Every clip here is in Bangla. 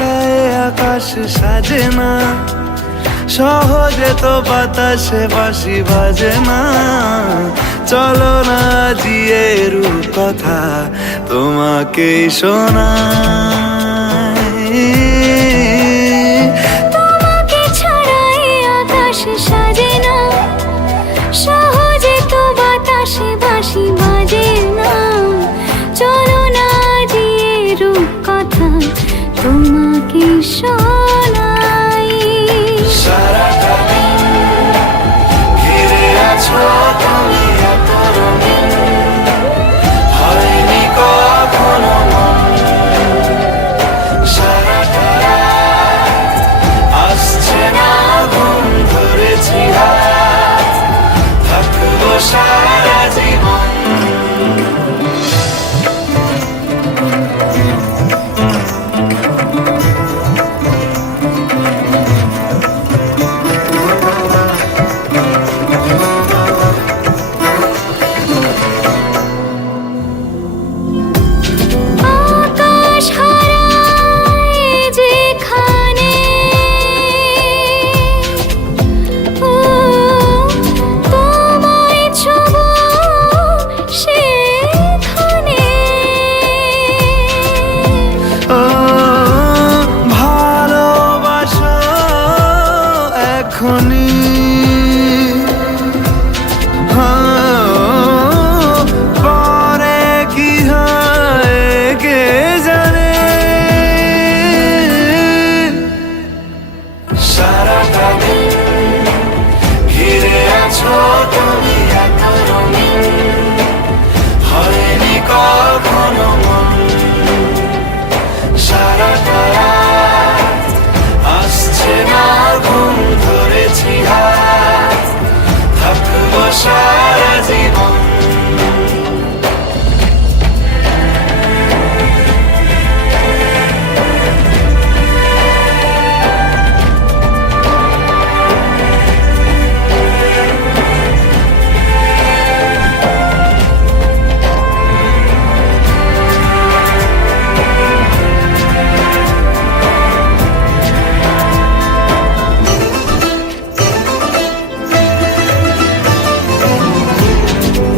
ছাড়ায় আকাশ সাজে না, সহজে তো বাতাসে বাঁশি বাজে না। চলো না জিয়ে রূপকথা তোমাকে শোনাই। তোমাকে ছাড়াই আকাশ সাজে না, সহজে তো বাতাসে বাঁশি বাজে না। চলো না জিয়ে রূপকথা তোমাকে শোনাই। সারাটা দিন ঘিরে আছো তুমি এত রঙিন, হয়নি কখনো মন। সারাটা রাত আসছে না ঘুম, ধরেছি হাত, থাকবো সারা জীবন। আকাশ হারায় যেখানে, ও তোমায় ছোঁবো সেখানে। ও ভালোবাসো এখনই, পরে কি হয় কে জানে। সারাটা দিন ঘিরে আছো তুমি এত রঙিন, হয়নি কখনো মন। সারাটা রাত আসছে না ঘুম, ধরেছি হাত, থাকবো সারা জীবন।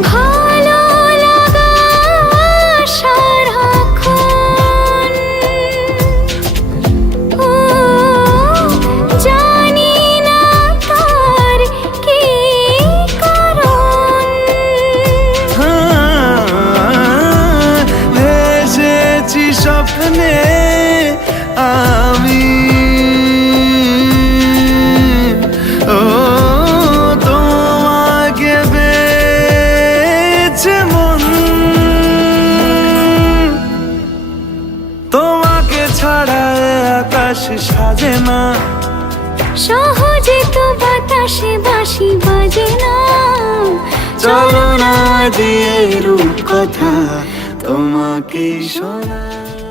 ভালো লাগা সারাক্ষণ, ও জানি না তার কি কারণ। ভেসেছি স্বপ্নে আমি, ও তোমাকে পেয়েছে মন। তোমাকে ছাড়া আকাশ সাজে না, সহজে তো বাতাসে বাঁশি বাজে না। চলো না দিয়ে রূপকথা তোমাকে শোনাই।